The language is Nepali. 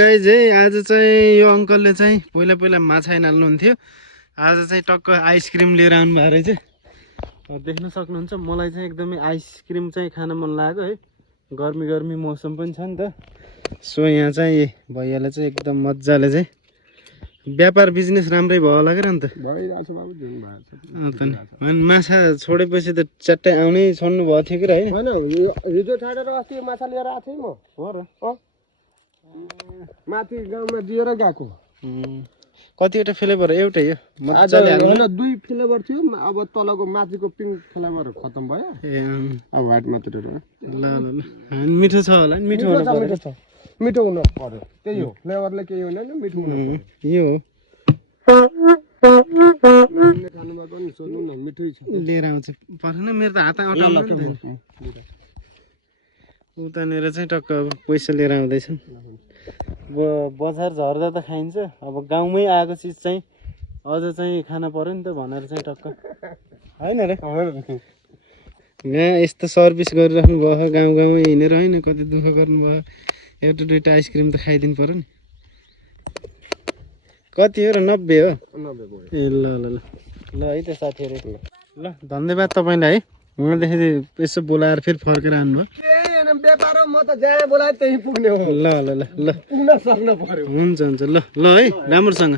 गाइज है आज चाहिँ यो अङ्कलले चाहिँ पहिला पहिला माछा हाल्नुहुन्थ्यो आज चाहिँ टक्क आइसक्रिम लिएर आउनु भएको रहेछ देख्न सक्नुहुन्छ मलाई चाहिँ एकदमै आइसक्रिम चाहिँ खान मन लाग्यो है गर्मी गर्मी मौसम पनि छ नि त सो यहाँ चाहिँ भैयाले चाहिँ एकदम मजाले चाहिँ व्यापार बिजनेस राम्रै भयो होला के अन्त माछा छोडेपछि त चट्टै आउनै छोड्नु भएको थियो कि र होइन हिजो ठाडेर अस्ति माछा लिएर आएको थिएँ म हो र माथि गाउँमा दिएर गएको कतिवटा फ्लेभर एउटै हो मजाले होइन 2 फ्लेभर थियो अब तलको माथिको पिङ्क फ्लेभर खतम भयो ए अब व्हाइट मात्र ल ल ल मिठो छ होला नि मिठो हुनु पर्यो मिठो हुनु पर्यो त्यही हो फ्लेभरले केही होइन नि मिठो हुनु पर्यो यो हो खानुमा पनि सोध्नु न मिठै छ लिएर आउँछ पर्दैन मेरो त हात अटाउनु नि उतानेर चाहिँ टक्क अब पैसा लिएर आउँदैछन् बजार झर्दा त खाइन्छ अब गाउँमै आएको चिज चाहिँ अझ चाहिँ खान पर्यो नि त भनेर चाहिँ टक्क होइन र यहाँ यस्तो सर्भिस गरिराख्नु भयो गाउँ गाउँमै हिँडेर होइन कति दुःख गर्नुभयो एउटा दुईवटा आइसक्रिम त खाइदिनु पर्यो नि कति हो र 90 हो ए ल ल ल ल है त साथीहरू ल धन्यवाद तपाईँलाई है उहाँदेखि यसो बोलाएर फेरि फर्केर आउनुभयो व्यापार म त जहाँ बोलाए त्यही पुग्ने हो ल ल ल ल पुग्न सक्नु पर्यो हुन्छ हुन्छ ल ल है राम्रोसँग